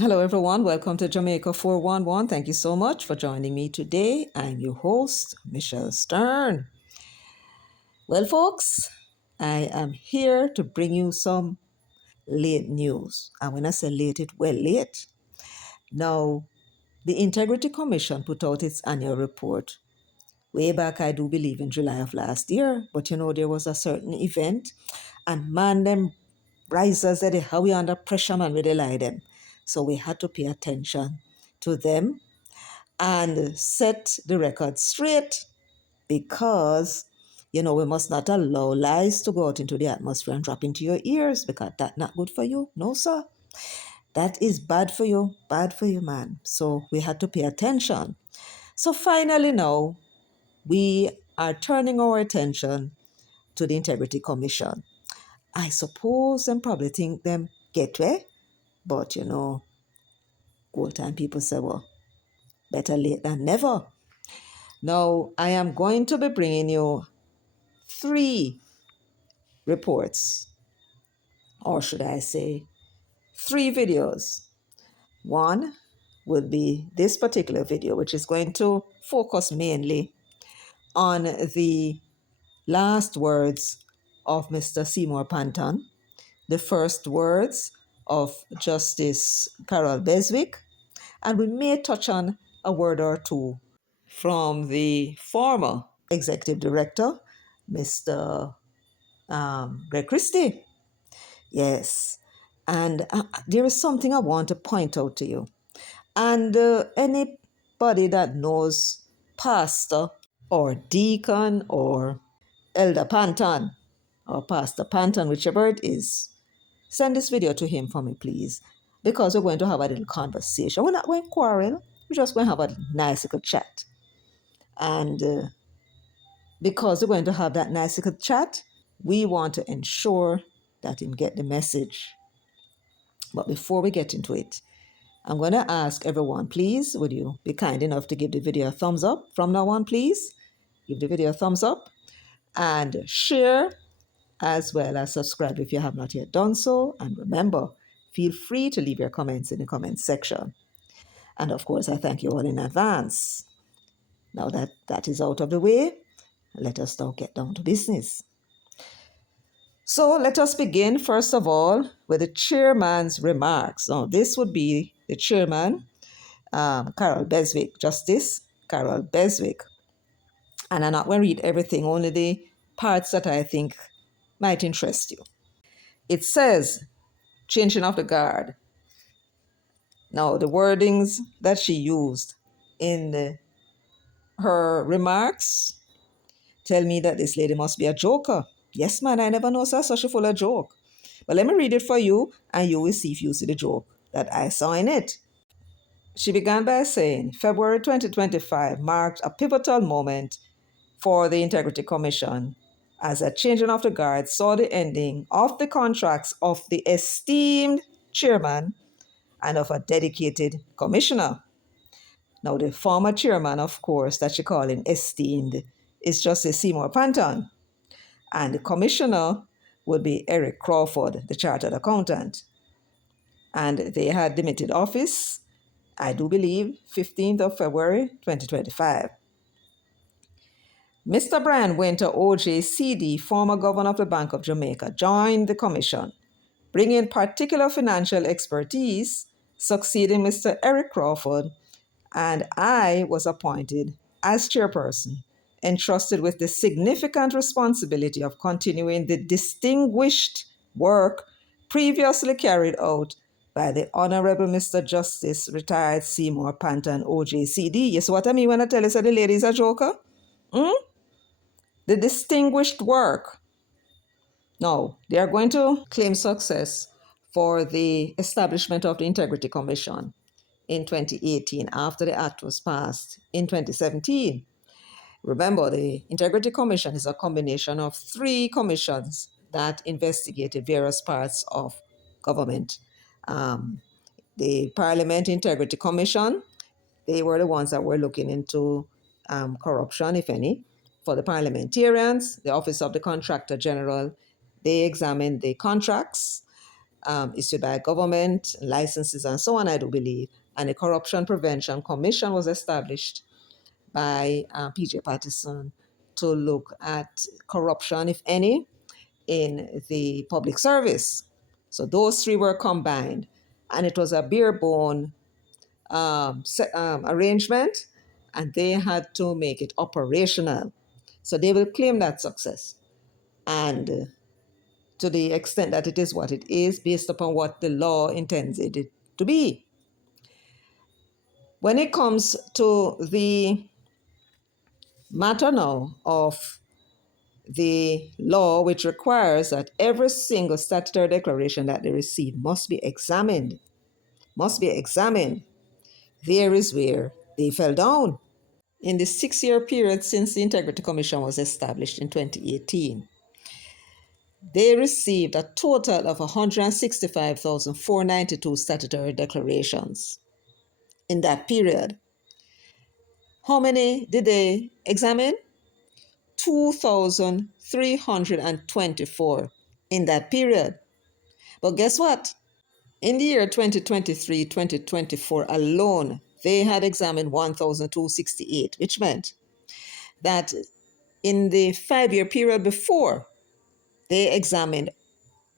Hello, everyone. Welcome to Jamaica 411. Thank you so much for joining me today. I'm your host, Michelle Stern. Well, folks, I am here to bring you some late news. And when I say late, it well late. Now, the Integrity Commission put out its annual report way back, I do believe, in July of last year. But there was a certain event, and man, them risers said, how we under pressure, man, we lie them. So we had to pay attention to them and set the record straight because we must not allow lies to go out into the atmosphere and drop into your ears because that's not good for you. No, sir. That is bad for you, man. So we had to pay attention. So finally now, we are turning our attention to the Integrity Commission. I suppose them probably think them get way, but old time people say, well, better late than never. Now, I am going to be bringing you 3 reports, or should I say 3 videos. One would be this particular video, which is going to focus mainly on the last words of Mr. Seymour Panton, the first words of Justice Carol Beswick, and we may touch on a word or two from the former executive director, Mr. Greg Christie. Yes. And there is something I want to point out to you. And anybody that knows Pastor or Deacon or Elder Panton or Pastor Panton, whichever it is, send this video to him for me, please. Because we're going to have a little conversation. We're not going to quarrel. We're just going to have a nice little chat. And because we're going to have that nice little chat, we want to ensure that him get the message. But before we get into it, I'm going to ask everyone, please, would you be kind enough to give the video a thumbs up from now on, please? Give the video a thumbs up and share as well as subscribe if you have not yet done so. And remember, feel free to leave your comments in the comments section. And of course, I thank you all in advance. Now that that is out of the way, let us now get down to business. So let us begin, first of all, with the chairman's remarks. Now, this would be the chairman, Carol Beswick, Justice Carol Beswick. And I'm not going to read everything, only the parts that I think might interest you. It says, changing of the guard. Now, the wordings that she used in her remarks tell me that this lady must be a joker. Yes, man, I never know such a full of joke. But let me read it for you, and you will see if you see the joke that I saw in it. She began by saying, February 2025 marked a pivotal moment for the Integrity Commission as a changing of the guard saw the ending of the contracts of the esteemed chairman and of a dedicated commissioner. Now, the former chairman, of course, that she calling esteemed is Justice Seymour Panton. And the commissioner would be Eric Crawford, the chartered accountant. And they had demitted office, I do believe, 15th of February 2025. Mr. Brian Winter OJCD, former governor of the Bank of Jamaica, joined the commission, bringing particular financial expertise, succeeding Mr. Eric Crawford, and I was appointed as chairperson, entrusted with the significant responsibility of continuing the distinguished work previously carried out by the Honorable Mr. Justice Retired Seymour Panton OJCD. You see what I mean when I tell you that the lady is a joker? The distinguished work. Now, they are going to claim success for the establishment of the Integrity Commission in 2018 after the act was passed in 2017. Remember, the Integrity Commission is a combination of 3 commissions that investigated various parts of government. The Parliament Integrity Commission, they were the ones that were looking into corruption, if any, for the parliamentarians. The Office of the Contractor General, they examined the contracts. issued by government, licenses, and so on, I do believe. And a Corruption Prevention Commission was established by P.J. Patterson to look at corruption, if any, in the public service. So those three were combined, and it was a bare bone arrangement, and they had to make it operational. So they will claim that success. And to the extent that it is what it is, based upon what the law intends it to be. When it comes to the matter now of the law, which requires that every single statutory declaration that they receive must be examined, there is where they fell down. In the 6-year period since the Integrity Commission was established in 2018, they received a total of 165,492 statutory declarations in that period. How many did they examine? 2,324 in that period. But guess what? In the year 2023-2024 alone, they had examined 1,268, which meant that in the 5-year period before, they examined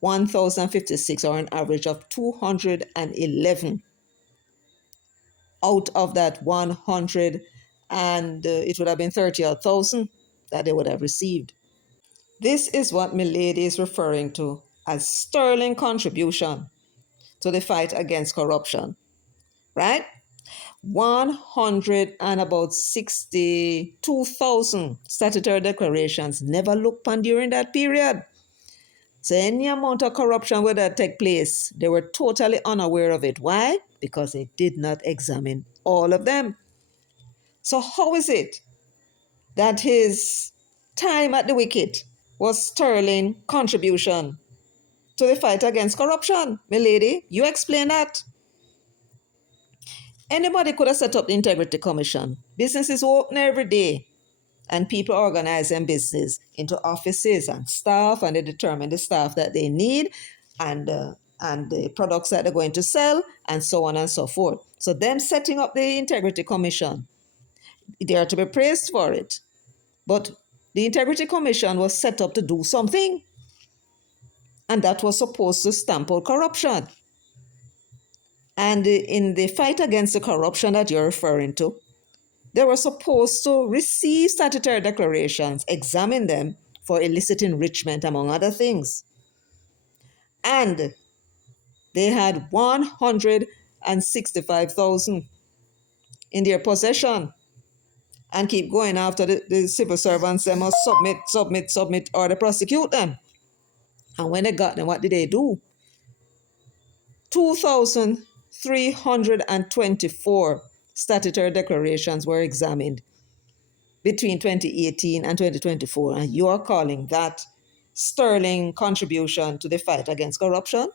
1,056, or an average of 211 out of that 100, and it would have been 30,000 that they would have received. This is what Milady is referring to as sterling contribution to the fight against corruption, right? 162,000 statutory declarations never looked upon during that period. So any amount of corruption would have take place, they were totally unaware of it. Why? Because they did not examine all of them. So how is it that his time at the wicket was sterling contribution to the fight against corruption? Milady, you explain that. Anybody could have set up the Integrity Commission. Businesses open every day, and people organize their business into offices and staff, and they determine the staff that they need and the products that they're going to sell, and so on and so forth. So them setting up the Integrity Commission, they are to be praised for it. But the Integrity Commission was set up to do something, and that was supposed to stamp out corruption. And in the fight against the corruption that you're referring to, they were supposed to receive statutory declarations, examine them for illicit enrichment, among other things. And they had 165,000 in their possession, and keep going after the civil servants. They must submit, or they prosecute them. And when they got them, what did they do? 2,324 statutory declarations were examined between 2018 and 2024, and you are calling that sterling contribution to the fight against corruption?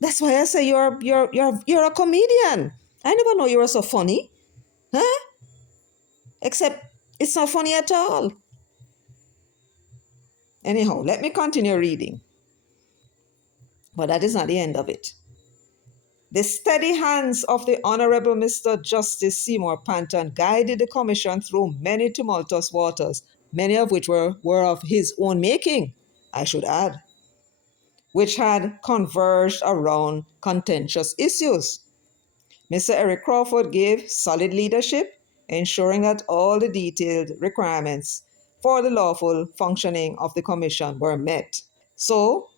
That's why I say you're a comedian. I never know you were so funny, huh? Except it's not funny at all. Anyhow, let me continue reading. But that is not the end of it. The steady hands of the Honorable Mr. Justice Seymour Panton guided the Commission through many tumultuous waters, many of which were of his own making, I should add, which had converged around contentious issues. Mr. Eric Crawford gave solid leadership, ensuring that all the detailed requirements for the lawful functioning of the Commission were met. So,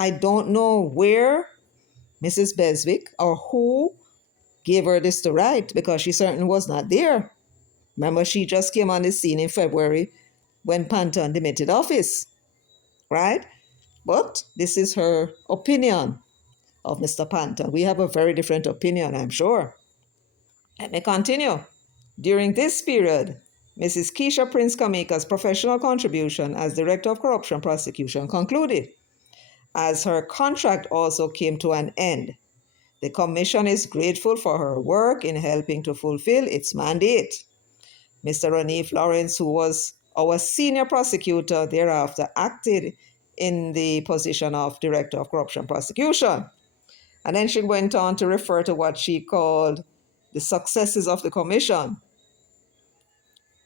I don't know where Mrs. Beswick or who gave her this to write, because she certainly was not there. Remember, she just came on the scene in February when Panton demitted office, right? But this is her opinion of Mr. Panton. We have a very different opinion, I'm sure. Let me continue. During this period, Mrs. Keisha Prince Kamika's professional contribution as Director of Corruption Prosecution concluded, as her contract also came to an end. The Commission is grateful for her work in helping to fulfill its mandate. Mr. Ranif Lawrence, who was our senior prosecutor thereafter, acted in the position of Director of Corruption Prosecution. And then she went on to refer to what she called the successes of the commission.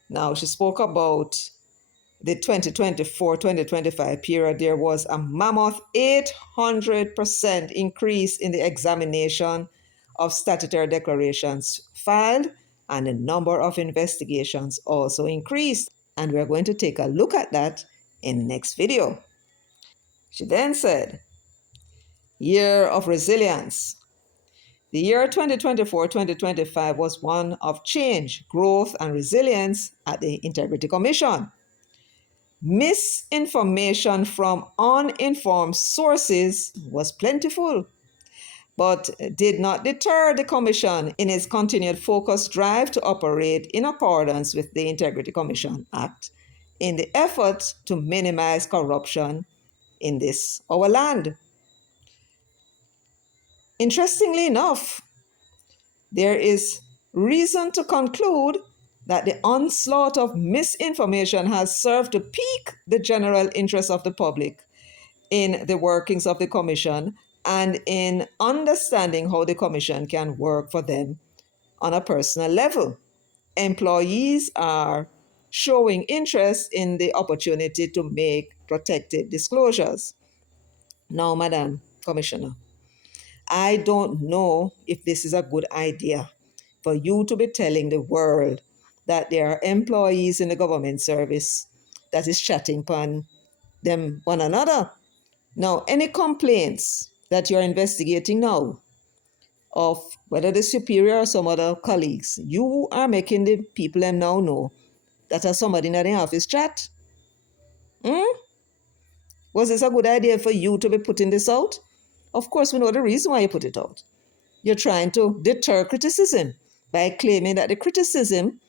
Now, she spoke about the 2024-2025 period. There was a mammoth 800% increase in the examination of statutory declarations filed, and the number of investigations also increased. And we're going to take a look at that in the next video. She then said, Year of Resilience. The year 2024-2025 was one of change, growth, and resilience at the Integrity Commission. Misinformation from uninformed sources was plentiful, but did not deter the Commission in its continued focused drive to operate in accordance with the Integrity Commission Act in the effort to minimize corruption in our land. Interestingly enough, there is reason to conclude that the onslaught of misinformation has served to pique the general interest of the public in the workings of the Commission and in understanding how the Commission can work for them on a personal level. Employees are showing interest in the opportunity to make protected disclosures. Now, Madam Commissioner, I don't know if this is a good idea for you to be telling the world that there are employees in the government service that is chatting upon them one another. Now, any complaints that you're investigating now of whether the superior or some other colleagues, you are making the people them now know that are somebody in the office chat. Was this a good idea for you to be putting this out? Of course, we know the reason why you put it out. You're trying to deter criticism by claiming that the criticism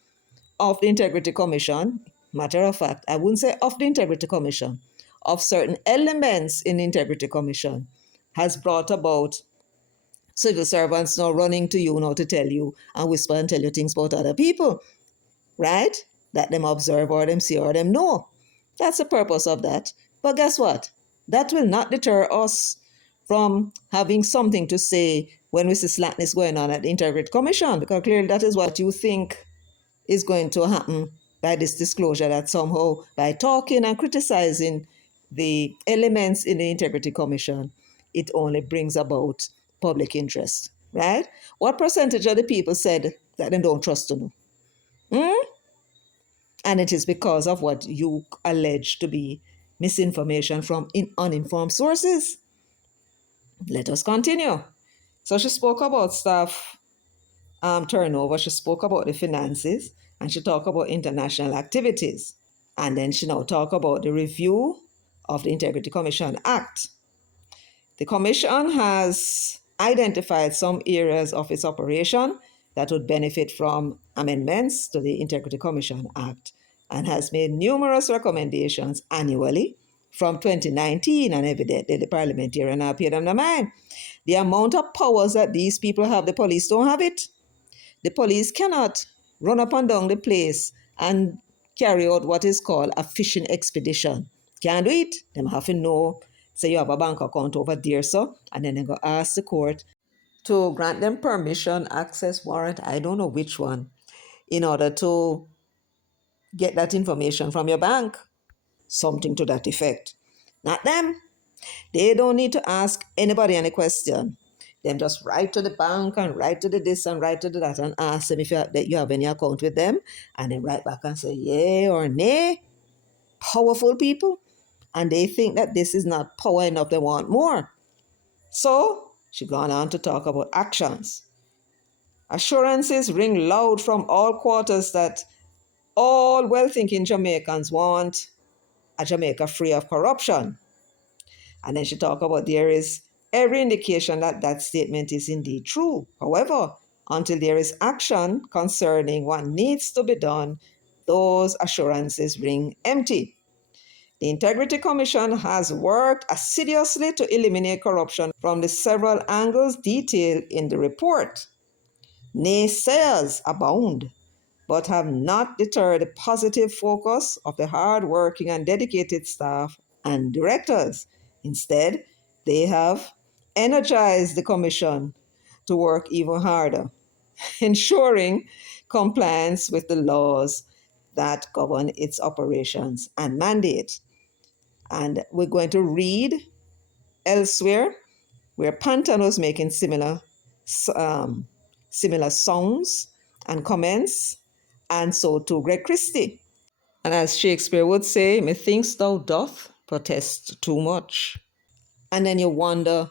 of the Integrity Commission, matter of fact, I wouldn't say of the Integrity Commission, of certain elements in the Integrity Commission has brought about civil servants now running to you now to tell you and whisper and tell you things about other people, right? That them observe or them see or them know. That's the purpose of that. But guess what? That will not deter us from having something to say when we see slackness going on at the Integrity Commission, because clearly that is what you think is going to happen by this disclosure, that somehow by talking and criticizing the elements in the Integrity Commission, it only brings about public interest, right? What percentage of the people said that they don't trust to know? And it is because of what you allege to be misinformation from uninformed sources. Let us continue. So she spoke about staff turnover, she spoke about the finances, and she talked about international activities. And then she now talked about the review of the Integrity Commission Act. The Commission has identified some areas of its operation that would benefit from amendments to the Integrity Commission Act and has made numerous recommendations annually from 2019, and evidently the parliamentarian now paid them the mind. The amount of powers that these people have, the police don't have it. The police cannot run up and down the place and carry out what is called a fishing expedition. Can't do it. Them have to know, say you have a bank account over there, so, and then they go ask the court to grant them permission, access warrant, I don't know which one, in order to get that information from your bank. Something to that effect. Not them. They don't need to ask anybody any question. Them just write to the bank and write to the this and write to the that and ask them if you have any account with them, and then write back and say yay or nay. Powerful people. And they think that this is not power enough, they want more. So she gone on to talk about actions. Assurances ring loud from all quarters that all well-thinking Jamaicans want a Jamaica free of corruption. And then she talked about there is every indication that that statement is indeed true. However, until there is action concerning what needs to be done, those assurances ring empty. The Integrity Commission has worked assiduously to eliminate corruption from the several angles detailed in the report. Naysayers abound, but have not deterred the positive focus of the hard-working and dedicated staff and directors. Instead, they have energized the commission to work even harder, ensuring compliance with the laws that govern its operations and mandate. And we're going to read elsewhere where Panton was making um, similar sounds and comments, and so too Greg Christie. And as Shakespeare would say, methinks thou doth protest too much. And then you wonder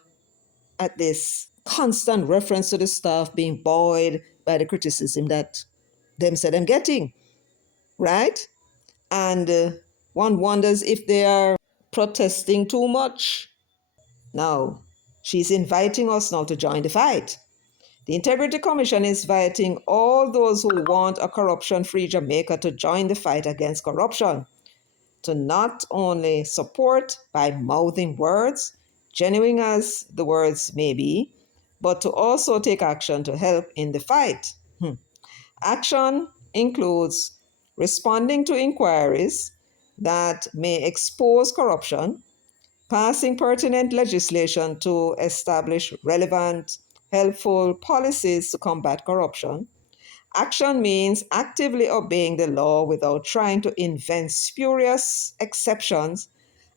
at this constant reference to the staff being buoyed by the criticism that them said I'm getting, right? And one wonders if they are protesting too much. Now, she's inviting us now to join the fight. The Integrity Commission is inviting all those who want a corruption-free Jamaica to join the fight against corruption, to not only support by mouthing words, genuine as the words may be, but to also take action to help in the fight. Action includes responding to inquiries that may expose corruption, passing pertinent legislation to establish relevant, helpful policies to combat corruption. Action means actively obeying the law without trying to invent spurious exceptions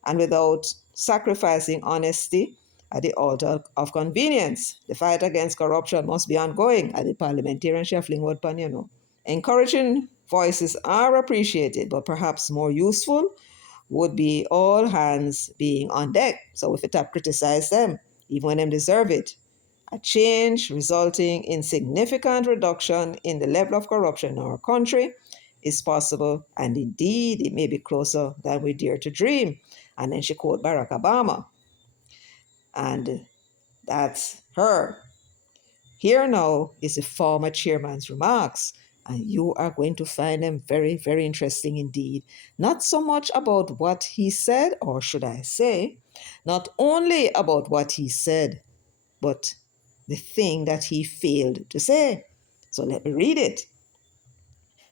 and without sacrificing honesty at the altar of convenience. The fight against corruption must be ongoing at the parliamentarian shuffling word pan, Encouraging voices are appreciated, but perhaps more useful would be all hands being on deck. So if it have criticized them, even when they deserve it, a change resulting in significant reduction in the level of corruption in our country is possible, and indeed it may be closer than we dare to dream. And then she quoted Barack Obama, and that's her. Here now is the former chairman's remarks, and you are going to find them very, very interesting indeed. Not so much about what he said, or should I say, not only about what he said, but the thing that he failed to say. So let me read it.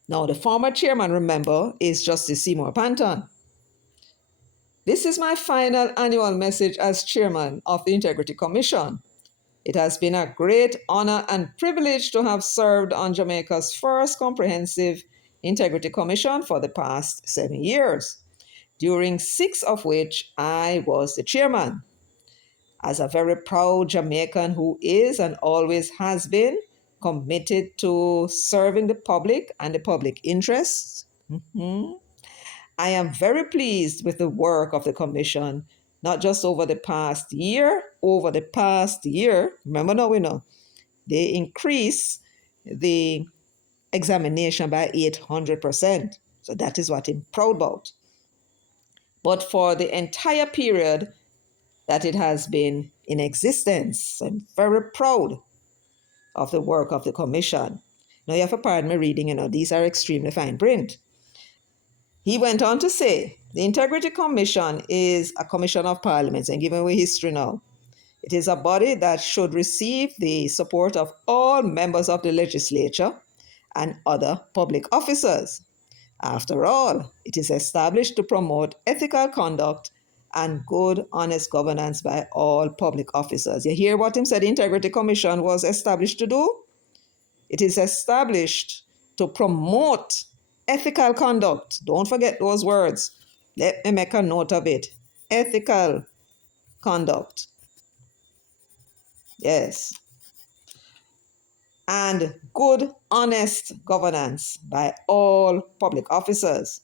Now, the former chairman, remember, is Justice Seymour Panton. This is my final annual message as chairman of the Integrity Commission. It has been a great honor and privilege to have served on Jamaica's first comprehensive Integrity Commission for the past 7 years, during 6 of which I was the chairman. As a very proud Jamaican who is and always has been committed to serving the public and the public interest, I am very pleased with the work of the Commission, not just over the past year, remember now we know, they increased the examination by 800%. So that is what I'm proud about. But for the entire period that it has been in existence, I'm very proud of the work of the Commission. Now you have to pardon me reading, these are extremely fine print. He went on to say, the Integrity Commission is a commission of parliaments, and giving away history now. It is a body that should receive the support of all members of the legislature and other public officers. After all, it is established to promote ethical conduct and good, honest governance by all public officers. You hear what him said the Integrity Commission was established to do? It is established to promote ethical conduct. Don't forget those words. Let me make a note of it. Ethical conduct. Yes. And good, honest governance by all public officers.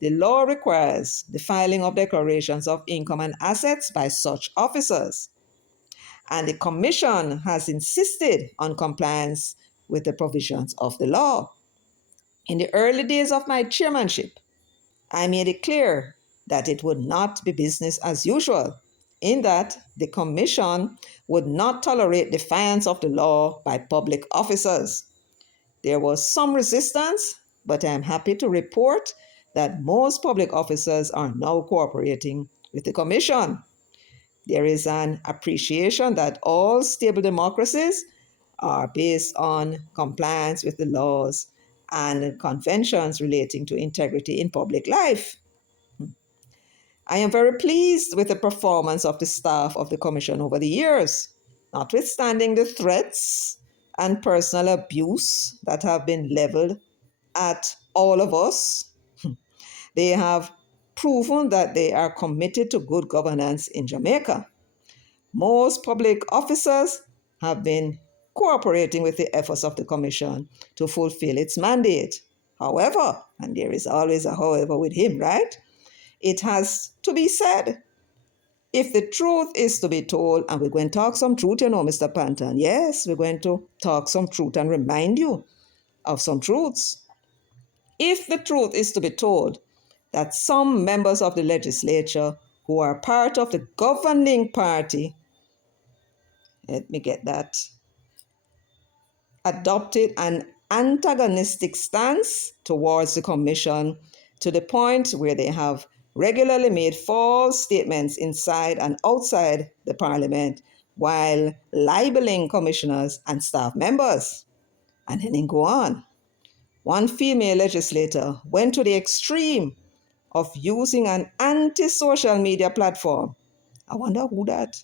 The law requires the filing of declarations of income and assets by such officers. And the Commission has insisted on compliance with the provisions of the law. In the early days of my chairmanship, I made it clear that it would not be business as usual, in that the Commission would not tolerate defiance of the law by public officers. There was some resistance, but I am happy to report that most public officers are now cooperating with the Commission. There is an appreciation that all stable democracies are based on compliance with the laws and conventions relating to integrity in public life. I am very pleased with the performance of the staff of the Commission over the years, notwithstanding the threats and personal abuse that have been leveled at all of us. They have proven that they are committed to good governance in Jamaica. Most public officers have been cooperating with the efforts of the Commission to fulfill its mandate. However, and there is always a however with him, right? It has to be said, if the truth is to be told, and we're going to talk some truth, Mr. Panton. Yes, we're going to talk some truth and remind you of some truths. If the truth is to be told, that some members of the legislature who are part of the governing party, let me get that, adopted an antagonistic stance towards the commission to the point where they have regularly made false statements inside and outside the parliament while libeling commissioners and staff members. And then it go on. One female legislator went to the extreme of using an anti-social media platform. I wonder who that,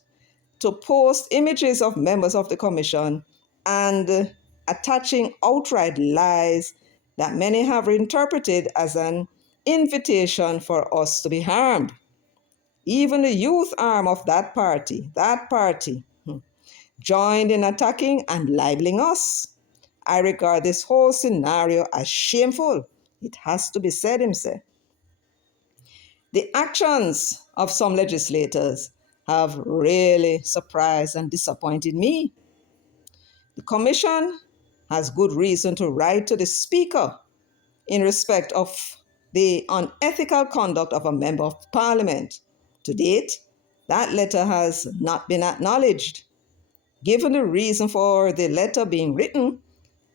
to post images of members of the commission and attaching outright lies that many have interpreted as an invitation for us to be harmed. Even the youth arm of that party, joined in attacking and libeling us. I regard this whole scenario as shameful. It has to be said, himself. The actions of some legislators have really surprised and disappointed me. The Commission has good reason to write to the Speaker in respect of the unethical conduct of a Member of Parliament. To date, that letter has not been acknowledged. Given the reason for the letter being written,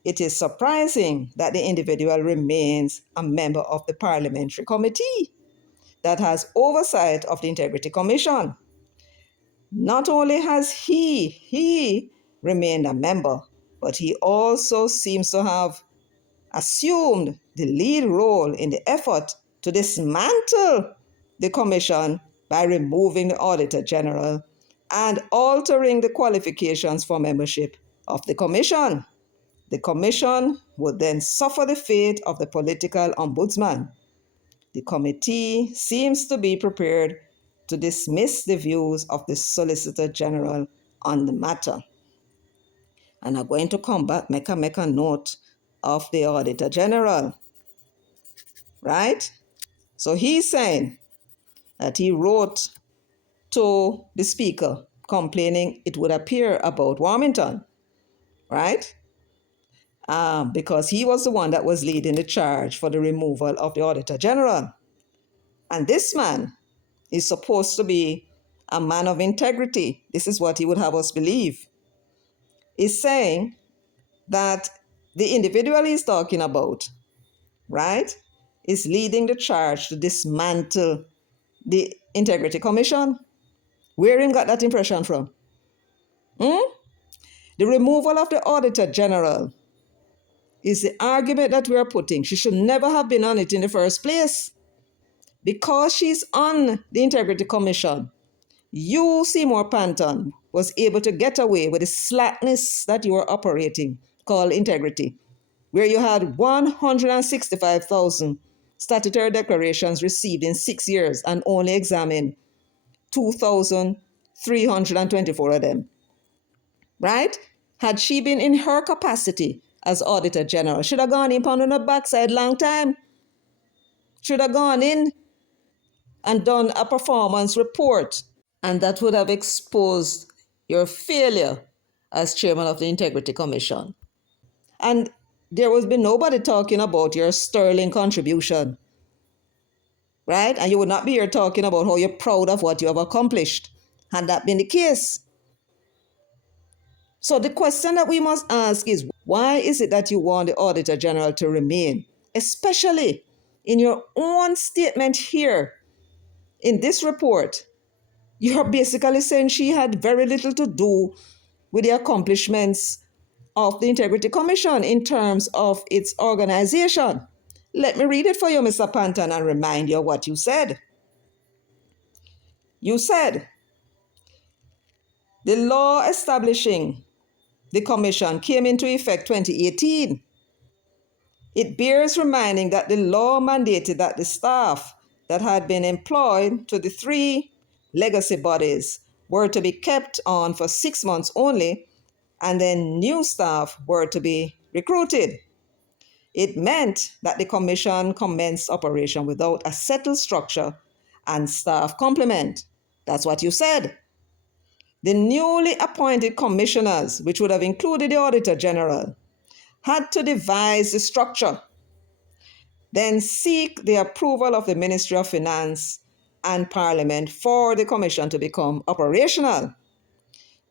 it is surprising that the individual remains a member of the Parliamentary Committee that has oversight of the Integrity Commission. Not only has he remained a member, but he also seems to have assumed the lead role in the effort to dismantle the commission by removing the Auditor General and altering the qualifications for membership of the commission. The commission would then suffer the fate of the political ombudsman. The committee seems to be prepared to dismiss the views of the Solicitor General on the matter. And I'm going to come back, make a note of the Auditor General, right? So he's saying that he wrote to the Speaker complaining it would appear about Warmington, right? Because he was the one that was leading the charge for the removal of the Auditor General. And this man is supposed to be a man of integrity. This is what he would have us believe. He's saying that the individual he's talking about, right, is leading the charge to dismantle the Integrity Commission. Where he got that impression from? The removal of the Auditor General is the argument that we are putting. She should never have been on it in the first place. Because she's on the Integrity Commission, you, Seymour Panton, was able to get away with the slackness that you were operating, called integrity, where you had 165,000 statutory declarations received in 6 years and only examined 2,324 of them. Right? Had she been in her capacity as Auditor General, should have gone in on her backside long time. Should have gone in and done a performance report, and that would have exposed your failure as chairman of the Integrity Commission. And there would be nobody talking about your sterling contribution, right? And you would not be here talking about how you're proud of what you have accomplished, had that been the case. So the question that we must ask is, why is it that you want the Auditor General to remain? Especially in your own statement here, in this report, you're basically saying she had very little to do with the accomplishments of the Integrity Commission in terms of its organization. Let me read it for you, Mr. Panton, and remind you of what you said. You said the law establishing the commission came into effect 2018. It bears reminding that the law mandated that the staff that had been employed to the three legacy bodies were to be kept on for 6 months only, and then new staff were to be recruited. It meant that the commission commenced operation without a settled structure and staff complement. That's what you said. The newly appointed commissioners, which would have included the Auditor General, had to devise the structure, then seek the approval of the Ministry of Finance and Parliament for the commission to become operational.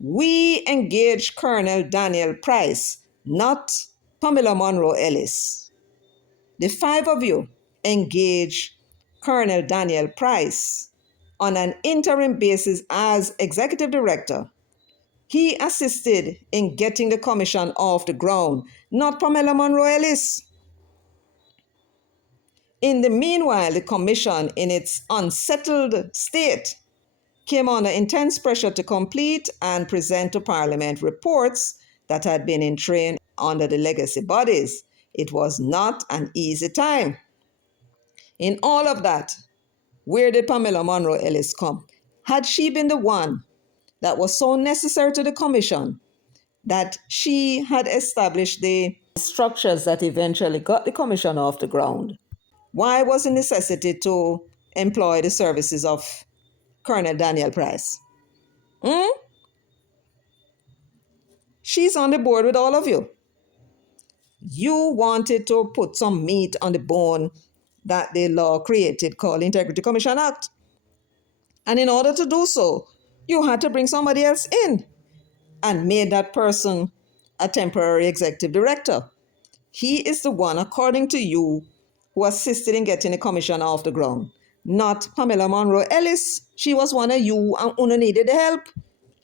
We engaged Colonel Daniel Price, not Pamela Monroe Ellis. The five of you engaged Colonel Daniel Price on an interim basis as executive director. He assisted in getting the commission off the ground, not Pamela Monroe Ellis. In the meanwhile, the commission, in its unsettled state, came under intense pressure to complete and present to Parliament reports that had been in train under the legacy bodies. It was not an easy time. In all of that, where did Pamela Monroe Ellis come? Had she been the one that was so necessary to the commission that she had established the structures that eventually got the commission off the ground? Why was the necessity to employ the services of Colonel Daniel Price? She's on the board with all of you. You wanted to put some meat on the bone that the law created called Integrity Commission Act. And in order to do so, you had to bring somebody else in and made that person a temporary executive director. He is the one, according to you, who assisted in getting the commission off the ground, not Pamela Monroe Ellis. She was one of you and Una needed the help.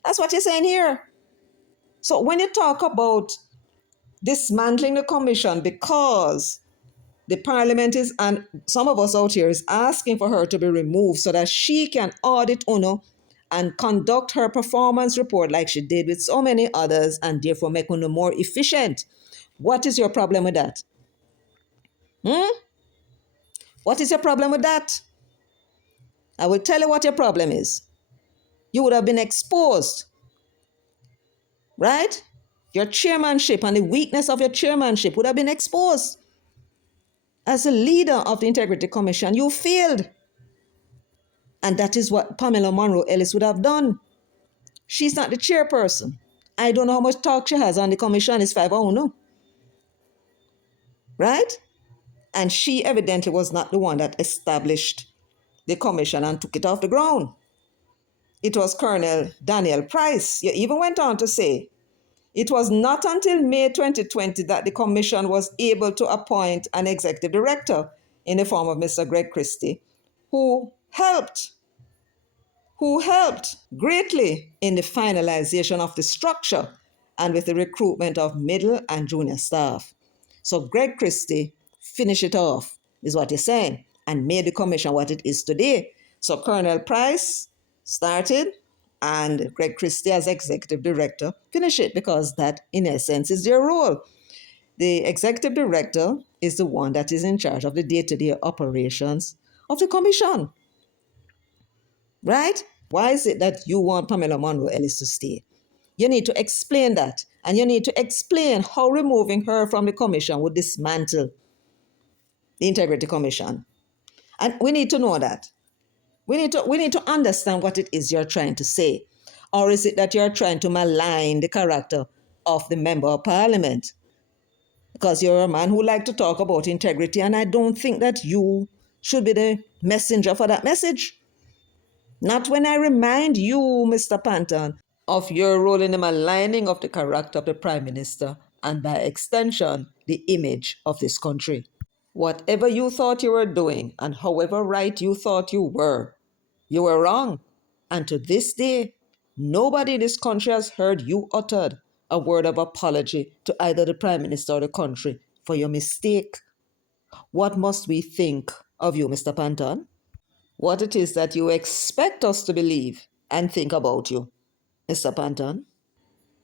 That's what you're saying here. So when you talk about dismantling the commission because the parliament is, and some of us out here is asking for her to be removed so that she can audit UNO and conduct her performance report like she did with so many others and therefore make UNO more efficient. What is your problem with that? What is your problem with that? I will tell you what your problem is. You would have been exposed, right? Your chairmanship and the weakness of your chairmanship would have been exposed. As a leader of the Integrity Commission, you failed. And that is what Pamela Monroe Ellis would have done. She's not the chairperson. I don't know how much talk she has on the commission. It's 5-0, right? And she evidently was not the one that established the commission and took it off the ground. It was Colonel Daniel Price. You even went on to say, it was not until May 2020 that the commission was able to appoint an executive director in the form of Mr. Greg Christie, who helped greatly in the finalization of the structure and with the recruitment of middle and junior staff. So Greg Christie finished it off, is what he's saying, and made the commission what it is today. So Colonel Price started, and Greg Christie as executive director finished it, because that, in essence, is their role. The executive director is the one that is in charge of the day-to-day operations of the commission. Right? Why is it that you want Pamela Monroe Ellis to stay? You need to explain that. And you need to explain how removing her from the commission would dismantle the Integrity Commission. And we need to know that. We need to understand what it is you're trying to say. Or is it that you're trying to malign the character of the member of parliament? Because you're a man who likes to talk about integrity, and I don't think that you should be the messenger for that message. Not when I remind you, Mr. Panton, of your role in the maligning of the character of the Prime Minister and by extension, the image of this country. Whatever you thought you were doing and however right you thought you were wrong. And to this day, nobody in this country has heard you uttered a word of apology to either the Prime Minister or the country for your mistake. What must we think of you, Mr. Panton? what it is that you expect us to believe and think about you, Mr. Panton.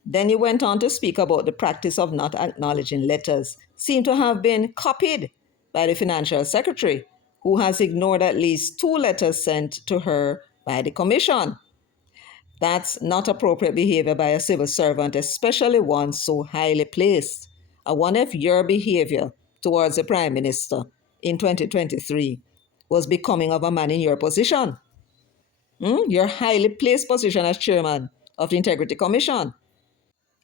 Then he went on to speak about the practice of not acknowledging letters seem to have been copied by the financial secretary, who has ignored at least 2 letters sent to her by the commission. That's not appropriate behavior by a civil servant, especially one so highly placed. I wonder if your behavior towards the Prime Minister in 2023 was becoming of a man in your position. Your highly placed position as chairman of the Integrity Commission.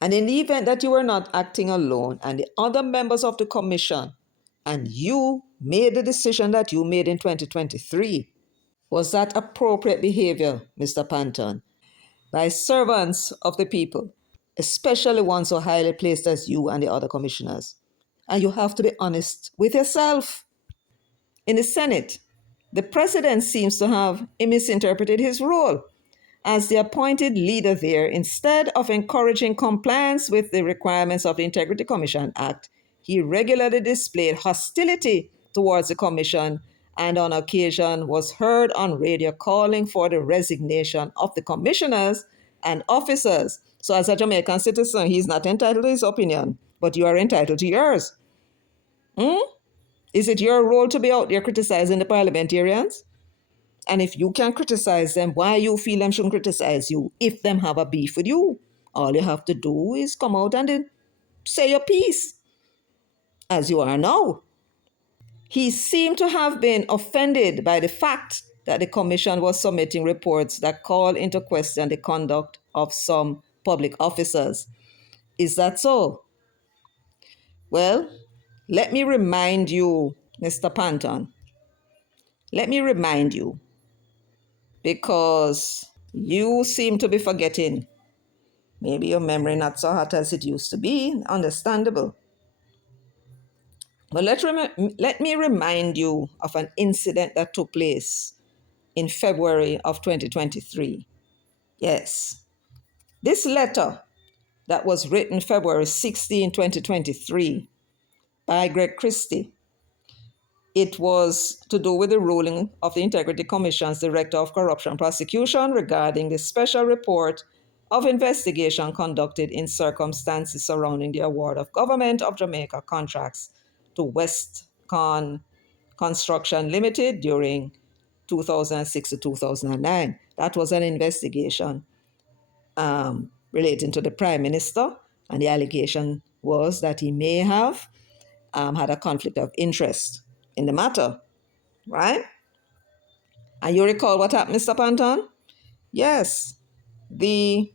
And in the event that you were not acting alone and the other members of the commission, and you made the decision that you made in 2023, was that appropriate behavior, Mr. Panton, by servants of the people, especially one so highly placed as you and the other commissioners? And you have to be honest with yourself. In the Senate, the president seems to have misinterpreted his role as the appointed leader there. Instead of encouraging compliance with the requirements of the Integrity Commission Act, he regularly displayed hostility towards the commission and on occasion was heard on radio calling for the resignation of the commissioners and officers. So as a Jamaican citizen, he's not entitled to his opinion, but you are entitled to yours. Is it your role to be out there criticizing the parliamentarians? And if you can criticize them, why you feel them shouldn't criticize you if them have a beef with you? All you have to do is come out and then say your piece, as you are now. He seemed to have been offended by the fact that the commission was submitting reports that call into question the conduct of some public officers. Is that so? Well, let me remind you, Mr. Panton, let me remind you, because you seem to be forgetting. Maybe your memory not so hot as it used to be, understandable. But let me remind you of an incident that took place in February of 2023. Yes, this letter that was written February 16, 2023 by Greg Christie, it was to do with the ruling of the Integrity Commission's Director of Corruption Prosecution regarding the special report of investigation conducted in circumstances surrounding the award of Government of Jamaica contracts to Westcon Construction Limited during 2006 to 2009. That was an investigation relating to the Prime Minister, and the allegation was that he may have had a conflict of interest in the matter, right? And you recall what happened, Mr. Panton? Yes, the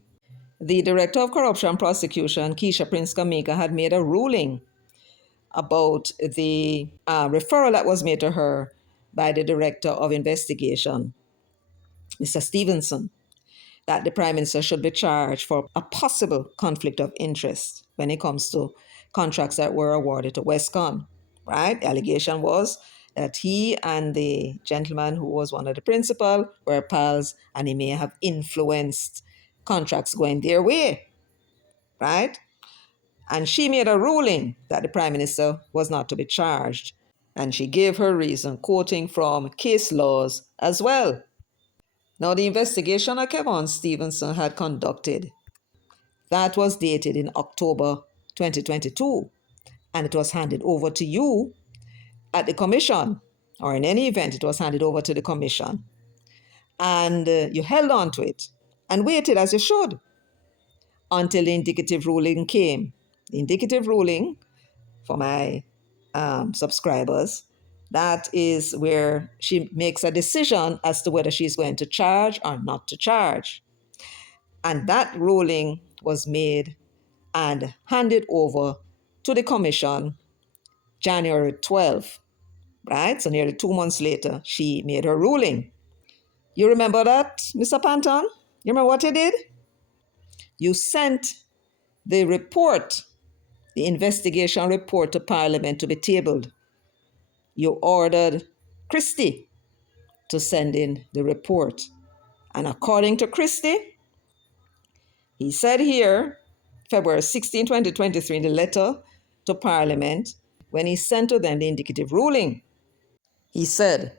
Director of Corruption Prosecution, Keisha Prince Kamika, had made a ruling about the referral that was made to her by the Director of Investigation, Mr. Stevenson, that the Prime Minister should be charged for a possible conflict of interest when it comes to contracts that were awarded to Westcon, right? The allegation was that he and the gentleman who was one of the principal were pals and he may have influenced contracts going their way, right? And she made a ruling that the Prime Minister was not to be charged. And she gave her reason, quoting from case laws as well. Now, the investigation that Kevin Stevenson had conducted, that was dated in October 2022, and it was handed over to you at the commission, or in any event, it was handed over to the commission. And you held on to it and waited, as you should, until the indicative ruling came. The indicative ruling, for my subscribers, that is where she makes a decision as to whether she's going to charge or not to charge. And that ruling was made and handed over to the commission January 12th, right? So nearly 2 months later, she made her ruling. You remember that, Mr. Panton? You remember what you did? You sent the report, the investigation report, to Parliament to be tabled. You ordered Christie to send in the report. And according to Christie, he said here, February 16, 2023, in the letter to Parliament, when he sent to them the indicative ruling, he said,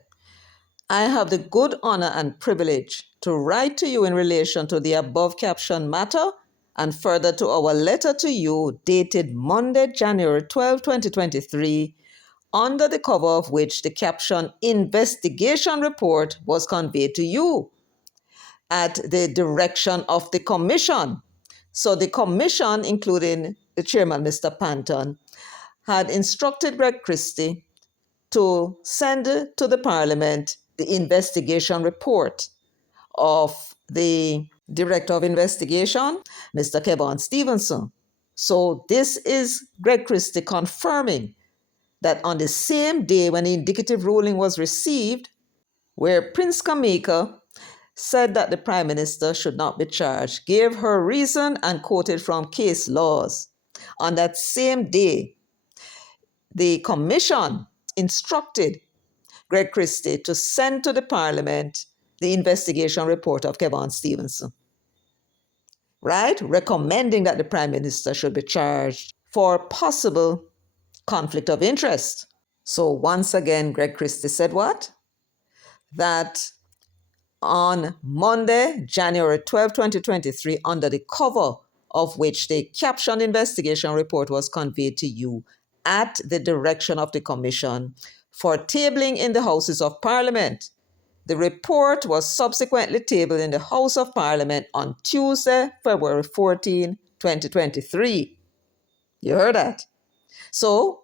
I have the good honor and privilege to write to you in relation to the above captioned matter and further to our letter to you dated Monday, January 12, 2023, under the cover of which the caption investigation report was conveyed to you at the direction of the commission. So the commission, including the chairman, Mr. Panton, had instructed Greg Christie to send to the Parliament the investigation report of the Director of Investigation, Mr. Kevon Stevenson. So this is Greg Christie confirming that on the same day when the indicative ruling was received, where Prince Kamika said that the Prime Minister should not be charged, gave her reason and quoted from case laws. On that same day, the Commission instructed Greg Christie to send to the Parliament the investigation report of Kevon Stevenson, right? Recommending that the Prime Minister should be charged for possible conflict of interest. So once again, Greg Christie said what? That on Monday, January 12, 2023, under the cover of which the captioned investigation report was conveyed to you at the direction of the Commission for tabling in the Houses of Parliament. The report was subsequently tabled in the House of Parliament on Tuesday, February 14, 2023. You heard that? So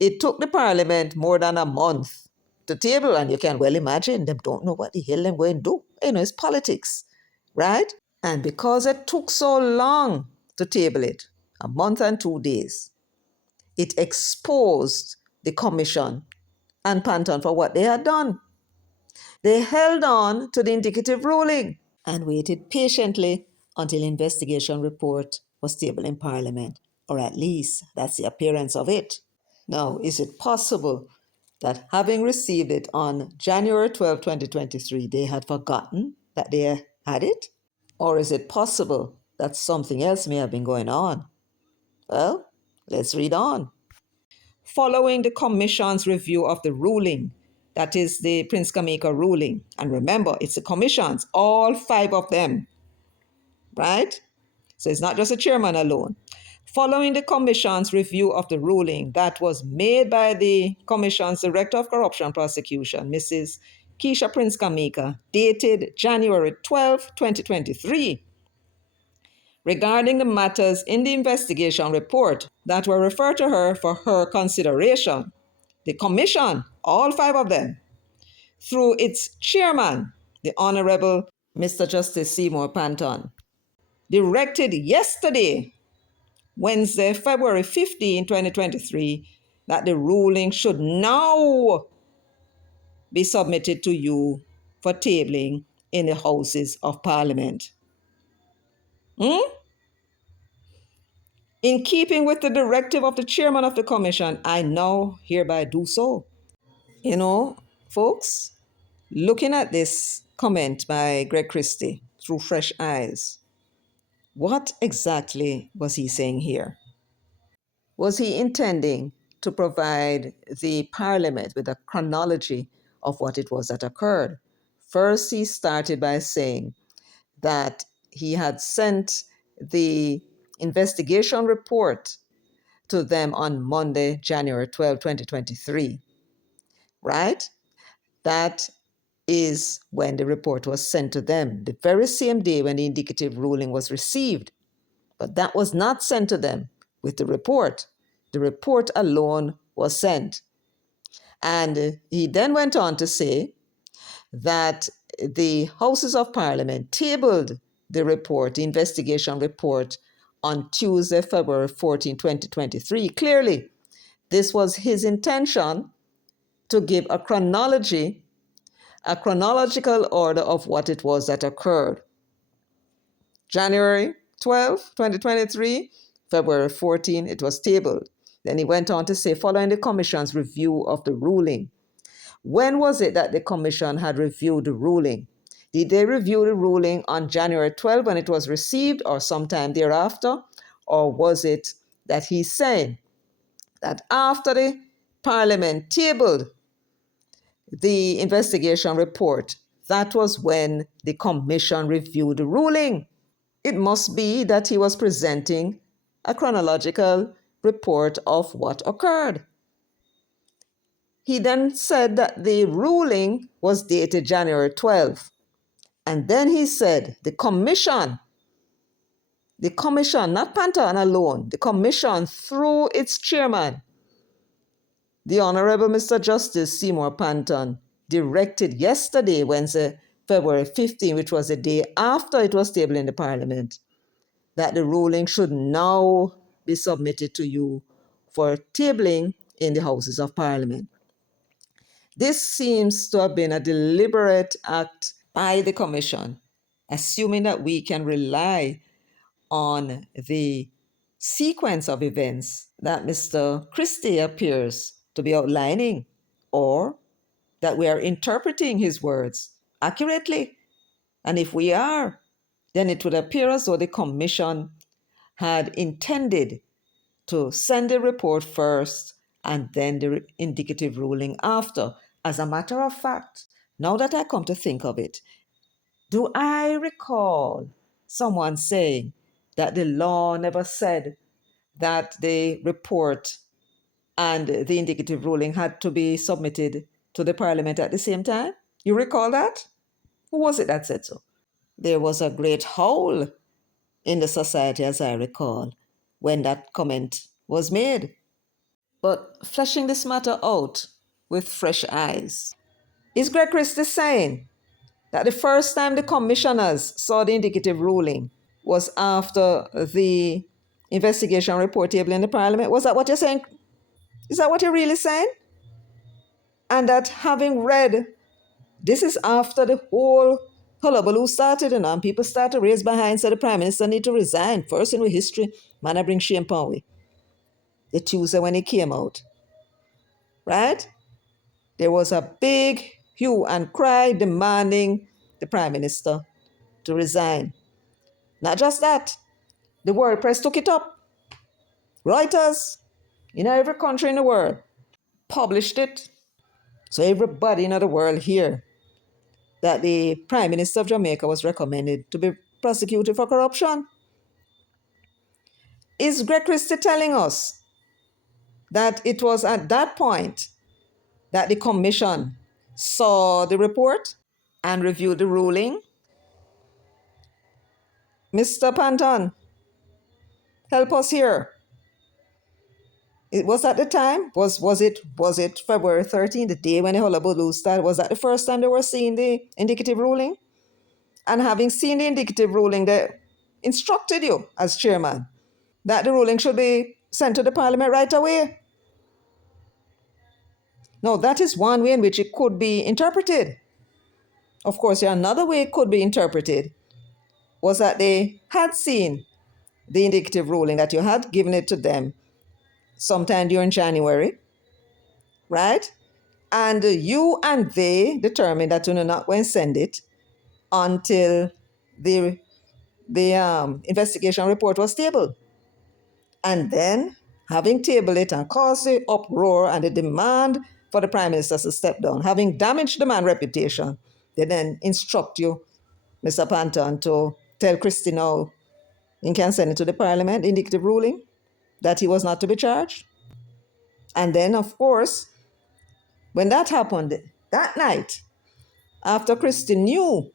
it took the Parliament more than a month to table, and you can well imagine them don't know what the hell they're going to do. It's politics, right? And because it took so long to table it, a month and 2 days, it exposed the Commission and Panton for what they had done. They held on to the indicative ruling and waited patiently until investigation report was tabled in Parliament, or at least that's the appearance of it. Now, is it possible that having received it on January 12, 2023, they had forgotten that they had it? Or is it possible that something else may have been going on? Well, let's read on. Following the Commission's review of the ruling, that is the Prince Kamika ruling, and remember, it's the Commissions, all 5 of them, right? So it's not just a chairman alone. Following the Commission's review of the ruling that was made by the Commission's Director of Corruption Prosecution, Mrs. Keisha Prince Kamika, dated January 12, 2023, regarding the matters in the investigation report that were referred to her for her consideration, the Commission, all 5 of them, through its chairman, the Honorable Mr. Justice Seymour Panton, directed yesterday, Wednesday, February 15, 2023, that the ruling should now be submitted to you for tabling in the Houses of Parliament. In keeping with the directive of the chairman of the Commission, I now hereby do so. Folks, looking at this comment by Greg Christie through fresh eyes, what exactly was he saying here? Was he intending to provide the Parliament with a chronology of what it was that occurred? First, he started by saying that he had sent the investigation report to them on Monday, January 12, 2023, right? That is when the report was sent to them, the very same day when the indicative ruling was received. But that was not sent to them with the report. The report alone was sent. And he then went on to say that the Houses of Parliament tabled the report, the investigation report, on Tuesday, February 14, 2023. Clearly, this was his intention to give a chronological order of what it was that occurred. January 12, 2023, February 14, it was tabled. Then he went on to say, following the Commission's review of the ruling. When was it that the Commission had reviewed the ruling? Did they review the ruling on January 12 when it was received or sometime thereafter? Or was it that he's saying that after the Parliament tabled the investigation report, that was when the commission reviewed the ruling. It must be that he was presenting a chronological report of what occurred. He then said that the ruling was dated January 12th. And then he said the commission, not Panton alone, the commission through its chairman, the Honorable Mr. Justice Seymour Panton, directed yesterday, Wednesday, February 15, which was the day after it was tabled in the Parliament, that the ruling should now be submitted to you for tabling in the Houses of Parliament. This seems to have been a deliberate act by the Commission, assuming that we can rely on the sequence of events that Mr. Christie appears to be outlining, or that we are interpreting his words accurately. And if we are, then it would appear as though the Commission had intended to send the report first and then the indicative ruling after. As a matter of fact, now that I come to think of it, do I recall someone saying that the law never said that the report and the indicative ruling had to be submitted to the Parliament at the same time? You recall that? Who was it that said so? There was a great howl in the society, as I recall, when that comment was made. But fleshing this matter out with fresh eyes, is Greg Christie saying that the first time the commissioners saw the indicative ruling was after the investigation report table in the Parliament? Was that what you're saying? Is that what you're really saying? And that having read, this is after the whole hullabaloo started, and people started to raise behind, said the Prime Minister need to resign. First in history, man, I bring shame upon we. The Tuesday when he came out, right? There was a big hue and cry demanding the Prime Minister to resign. Not just that, the world press took it up. Reuters, in every country in the world, published it. So everybody in the world here that the Prime Minister of Jamaica was recommended to be prosecuted for corruption. Is Greg Christie telling us that it was at that point that the commission saw the report and reviewed the ruling? Mr. Panton, help us here. It was at the time? Was it February 13th, the day when the hullabaloo started? Was that the first time they were seeing the indicative ruling? And having seen the indicative ruling, they instructed you as chairman that the ruling should be sent to the Parliament right away. Now, that is one way in which it could be interpreted. Of course, another way it could be interpreted was that they had seen the indicative ruling, that you had given it to them sometime during January, right? And you and they determined that you're not going to send it until the investigation report was tabled. And then, having tabled it and caused the uproar and the demand for the Prime Minister to step down, having damaged the man's reputation, they then instruct you, Mr. Panton, to tell Christie now he can send it to the Parliament, indicative ruling, that he was not to be charged. And then, of course, when that happened that night, after Christie knew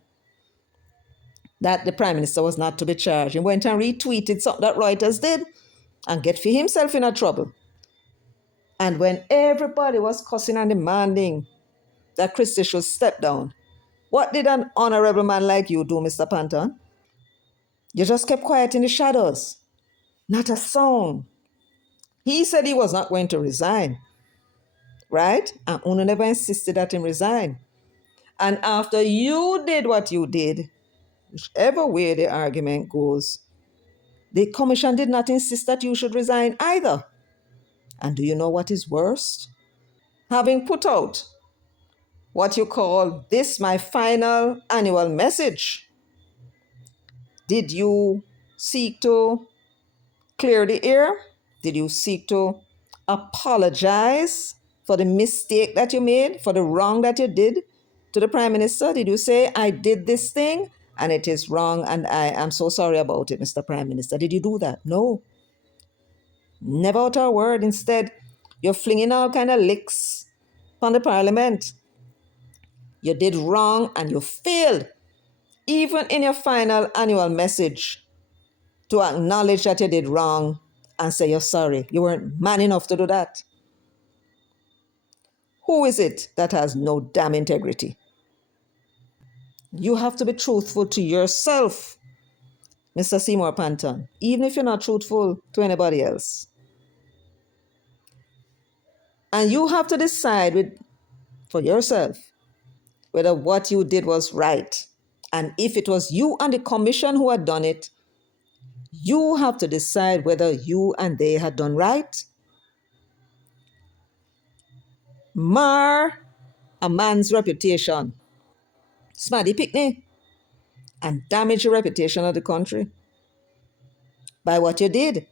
that the Prime Minister was not to be charged, he went and retweeted something that Reuters did and get for himself in a trouble. And when everybody was cussing and demanding that Christie should step down, what did an honorable man like you do, Mr. Panton? You just kept quiet in the shadows. Not a sound. He said he was not going to resign, right? And Uno never insisted that him resign. And after you did what you did, whichever way the argument goes, the commission did not insist that you should resign either. And do you know what is worst? Having put out what you call this my final annual message, did you seek to clear the air? Did you seek to apologize for the mistake that you made, for the wrong that you did to the Prime Minister? Did you say, I did this thing and it is wrong and I am so sorry about it, Mr. Prime Minister? Did you do that? No. Never utter a word. Instead, you're flinging all kind of licks on the Parliament. You did wrong and you failed, even in your final annual message, to acknowledge that you did wrong and say you're sorry. You weren't man enough to do that. Who is it that has no damn integrity? You have to be truthful to yourself, Mr. Seymour Panton, even if you're not truthful to anybody else. And you have to decide for yourself whether what you did was right. And if it was you and the commission who had done it, you have to decide whether you and they had done right. Mar a man's reputation, smarty picnic, and damage the reputation of the country by what you did.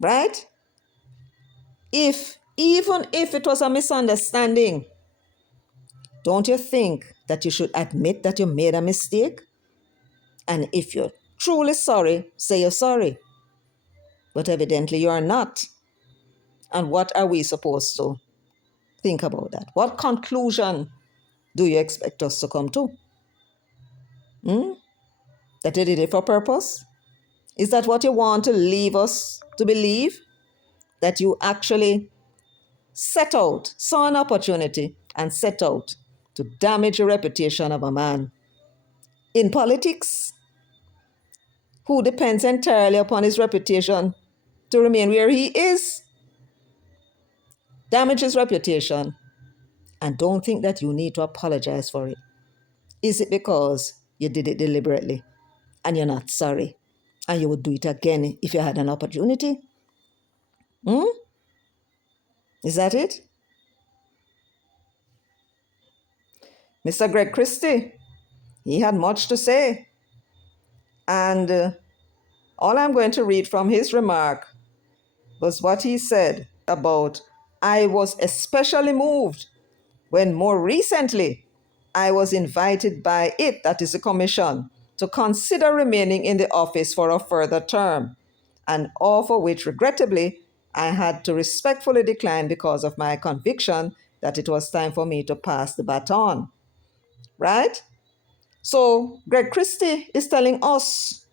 Right? Even if it was a misunderstanding, don't you think that you should admit that you made a mistake? And if you're truly sorry, say you're sorry. But evidently you are not. And what are we supposed to think about that? What conclusion do you expect us to come to? That you did it for purpose? Is that what you want to leave us to believe? That you actually saw an opportunity and set out to damage the reputation of a man in politics who depends entirely upon his reputation to remain where he is? Damage his reputation and don't think that you need to apologize for it. Is it because you did it deliberately and you're not sorry and you would do it again if you had an opportunity? Is that it? Mr. Greg Christie, he had much to say. And all I'm going to read from his remark was what he said about, I was especially moved when more recently I was invited by it, that is the commission, to consider remaining in the office for a further term, an offer which regrettably I had to respectfully decline because of my conviction that it was time for me to pass the baton. Right? So Greg Christie is telling us,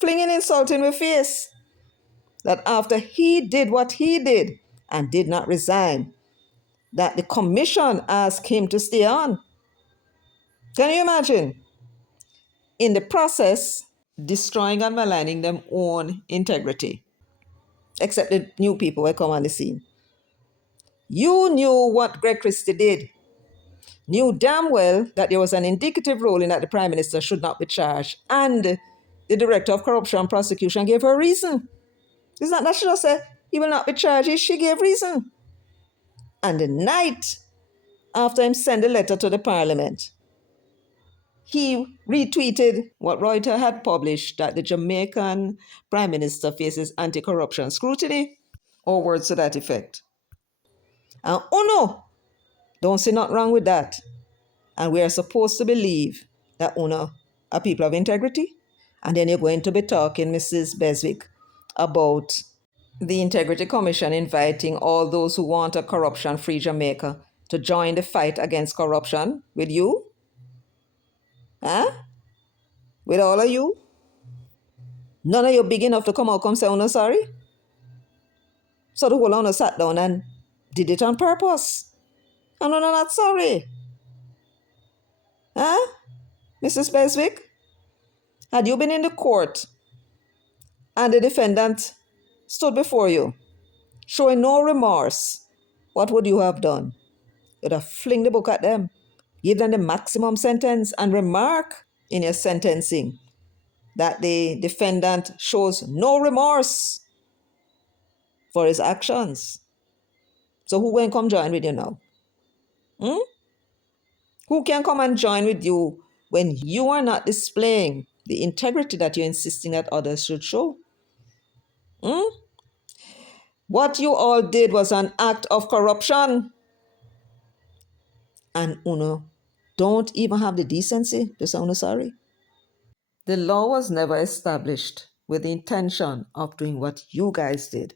flinging insult in the face, that after he did what he did and did not resign, that the commission asked him to stay on. Can you imagine? In the process, destroying and maligning their own integrity, except the new people who come on the scene. You knew what Greg Christie did. Knew damn well that there was an indicative ruling that the Prime Minister should not be charged. And the Director of Corruption and Prosecution gave her a reason. It's not that she just said he will not be charged. She gave reason. And the night after him sent a letter to the Parliament, he retweeted what Reuters had published, that the Jamaican Prime Minister faces anti-corruption scrutiny, or words to that effect. And oh no, don't see nothing wrong with that. And we are supposed to believe that UNO are people of integrity. And then you're going to be talking, Mrs. Beswick, about the Integrity Commission inviting all those who want a corruption-free Jamaica to join the fight against corruption with you? Huh? With all of you? None of you big enough to come say, oh no, sorry? So the whole of sat down and did it on purpose. And no, not sorry. Huh? Mrs. Beswick? Had you been in the court and the defendant stood before you, showing no remorse, what would you have done? You'd have fling the book at them, give them the maximum sentence, and remark in your sentencing that the defendant shows no remorse for his actions. So who will come join with you now? Who can come and join with you when you are not displaying the integrity that you're insisting that others should show? What you all did was an act of corruption. And uno don't even have the decency to say uno sorry. The law was never established with the intention of doing what you guys did.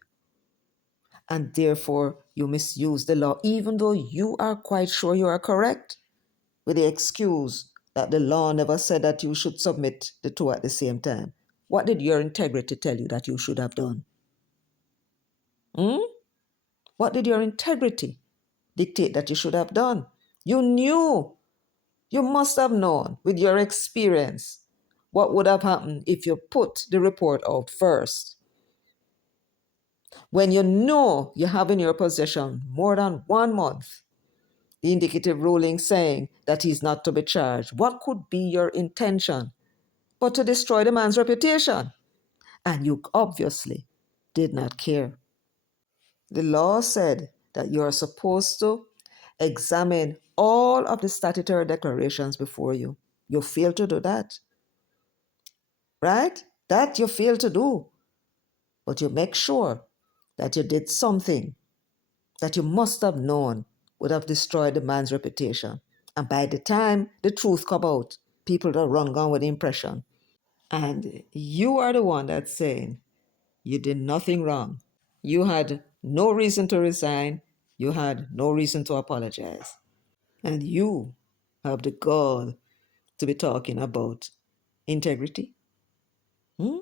And therefore, you misuse the law, even though you are quite sure you are correct, with the excuse that the law never said that you should submit the two at the same time. What did your integrity tell you that you should have done? Hmm? What did your integrity dictate that you should have done? You knew, you must have known with your experience what would have happened if you put the report out first. When you know you have in your possession more than 1 month, the indicative ruling saying that he's not to be charged, what could be your intention but to destroy the man's reputation? And you obviously did not care. The law said that you are supposed to examine all of the statutory declarations before you. You failed to do that, right? That you failed to do. But you make sure that you did something that you must have known would have destroyed the man's reputation. And by the time the truth come out, people will run gone with the impression. And you are the one that's saying you did nothing wrong. You had no reason to resign. You had no reason to apologize. And you have the gall to be talking about integrity. Hmm?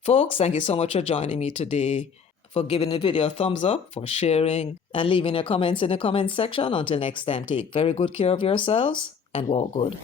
Folks, thank you so much for joining me today, for giving the video a thumbs up, for sharing, and leaving your comments in the comment section. Until next time, take very good care of yourselves and walk good.